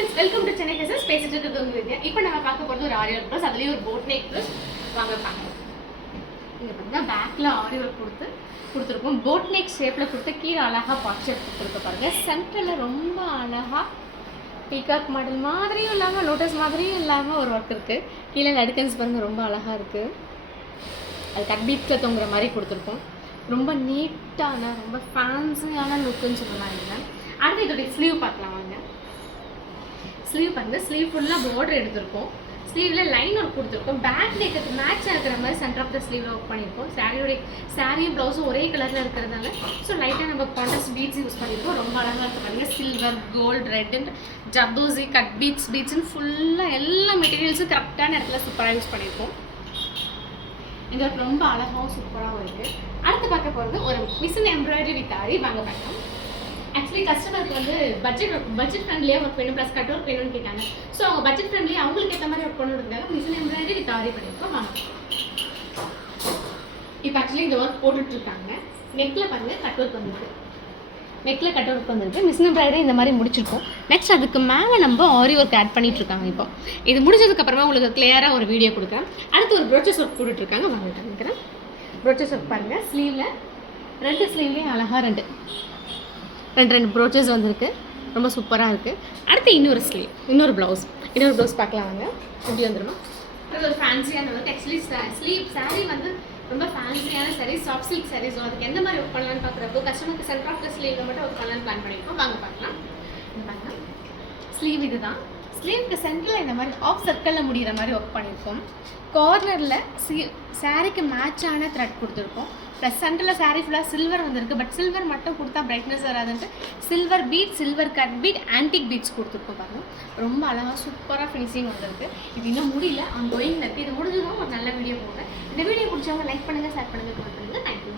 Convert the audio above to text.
Friends, welcome to Chennai fashions. பேசிட்டு இருக்கிறது உங்களுக்கு இப்போ நம்ம பார்க்க போகிறது ஒரு ஆரி ஒர்க் ப்ளஸ், அதுலேயும் ஒரு போட் நெக் ப்ளஸ். வாங்க பார்க்கலாம். இங்கே பார்த்தீங்கன்னா பேக்கில் ஆரி ஒர்க் கொடுத்துருக்கோம். போட் நெக் ஷேப்பில் கொடுத்து கீழே அழகாக பாக்ஸ் எடுத்து கொடுக்க பாருங்கள். சென்டரில் ரொம்ப அழகாக பீகாக் மாடல் மாதிரியும் இல்லாமல் லோட்டஸ் மாதிரியும் இல்லாமல் ஒரு ஒர்க் இருக்குது. கீழே லடுக்கன்ஸ் பாருங்கள், ரொம்ப அழகாக இருக்குது. அது கட் பீட்ஸில் தொங்குற மாதிரி கொடுத்துருக்கோம். ரொம்ப நீட்டான ரொம்ப ஃபேன்சியான லுக்குன்னு சொல்லலாம். இல்லை அடுத்து இதோடைய ஸ்லீவ் பார்க்கலாம் வாங்க. ஸ்லீவ் பாருங்கள், ஸ்லீவ் ஃபுல்லாக பார்டர் எடுத்திருக்கோம். ஸ்லீவில் லைன் ஒர்க் கொடுத்துருக்கோம். பேக் நெக்கு மேட்சாக இருக்கிற மாதிரி சென்டர் ஆஃப் த ஸ்லீவில் ஒர்க் பண்ணியிருக்கோம். சாரியும் ப்ளவுஸும் ஒரே கலரில் இருக்கிறதுனால ஸோ லைட்டாக நம்ம கான்ட்ராஸ்ட் பீட்ஸ் யூஸ் பண்ணியிருக்கோம். ரொம்ப அழகாக இருக்குது பாருங்கள். Silver, gold, red and zardozi, cut பீட்ஸ்னு ஃபுல்லாக எல்லா மெட்டீரியல்ஸும் கரெக்டான இடத்துல சூப்பராக யூஸ் பண்ணியிருக்கோம். இந்த ஒர்க் ரொம்ப அழகாகவும் சூப்பராகவும் இருக்குது. அடுத்து பார்க்க போகிறது ஒரு மிஷின் எம்ப்ராய்டரி வித் ஆரி. வாங்க பார்க்கலாம். ஆக்சுவலி கஸ்டமருக்கு வந்து பட்ஜெட் ஃப்ரெண்ட்லியாக ஒர்க் வேணும் ப்ளஸ் கட் ஒர்க் வேணும்னு கேட்டாங்க. ஸோ அவங்க பட்ஜெட் ஃப்ரெண்ட்லியாக அவங்களுக்கு ஏற்ற மாதிரி ஒர்க் பண்ணுறதுக்காக மிஷின் எம்ப்ராய்டரி வித் ஆரி பண்ணியிருக்கோம். வாங்க. இப்போ ஆக்சுவலி இந்த ஒர்க் போட்டுட்ருக்காங்க. நெக்கில் பாருங்கள் கட் ஒர்க் வந்துருக்கு. நெக்கில் கட் ஒர்க் வந்துருக்கு. மிஷின் எம்ப்ராய்டரி இந்த மாதிரி முடிச்சிருக்கோம். நெக்ஸ்ட் அதுக்கு மேலே நம்ம ஆரி ஒர்க் ஆட் பண்ணிகிட்ருக்காங்க. இப்போ இது முடிஞ்சதுக்கப்புறமா உங்களுக்கு கிளியராக ஒரு வீடியோ கொடுக்குறேன். அடுத்து ஒரு ப்ரோச்சஸ் ஒர்க் போட்டுட்ருக்காங்க. வாங்க காமிக்கிறேன். ப்ரோச்சஸ் ஒர்க் பாருங்கள். ஸ்லீவில் ரெண்டு ஸ்லீவ்லேயும் அழகாக ரெண்டு ப்ரோச்சஸ் வந்திருக்கு. ரொம்ப சூப்பராக இருக்குது. அடுத்து இன்னொரு ப்ளவுஸ் பார்க்கலாம் வாங்க. எப்படி வந்துடுமா அது ஒரு ஃபேன்சியான ஒர்க். ஆக்சுவலி ஸ்லீவ் சாரீ வந்து ரொம்ப ஃபேன்சியான saris, soft silk saris. So அதுக்கு எந்த மாதிரி ஒர்க் பண்ணலான்னு பார்க்குறப்போ கஸ்டமருக்கு சென்டர் ஆஃப் த ஸ்லீவில் மட்டும் ஒர்க் பண்ணலான்னு பிளான் பண்ணியிருக்கோம். வாங்க பார்க்கலாம். பாருங்கள், ஸ்லீவ் இது தான். ஸ்லீவுக்கு சென்டரில் இந்த மாதிரி ஆஃப் சர்க்கிளில் முடிகிற மாதிரி ஒர்க் பண்ணியிருக்கோம். கார்னரில் சாரீக்கு மேட்சான த்ரெட் கொடுத்துருக்கோம். ப்ளஸ் சென்டரில் சாரீ ஃபுல்லாக சில்வர் வந்திருக்கு. பட் சில்வர் மட்டும் கொடுத்தா பிரைட்னஸ் வராதுன்ட்டு silver bead, silver cut bead, antique beads கொடுத்துருக்கோம். பாருங்கள், ரொம்ப அழகாக சூப்பராக ஃபினிஷிங் வந்திருக்கு. இது இன்னும் முடியல, ஆன் கோயிங்கில் இருக்குது. இது முடிஞ்சதும் ஒரு நல்ல வீடியோ போடுறேன். இந்த வீடியோ பிடிச்சவங்க லைக் பண்ணுங்கள், ஷேர் பண்ணுங்கள், கமெண்ட் பண்ணுங்கள். தேங்க்யூ.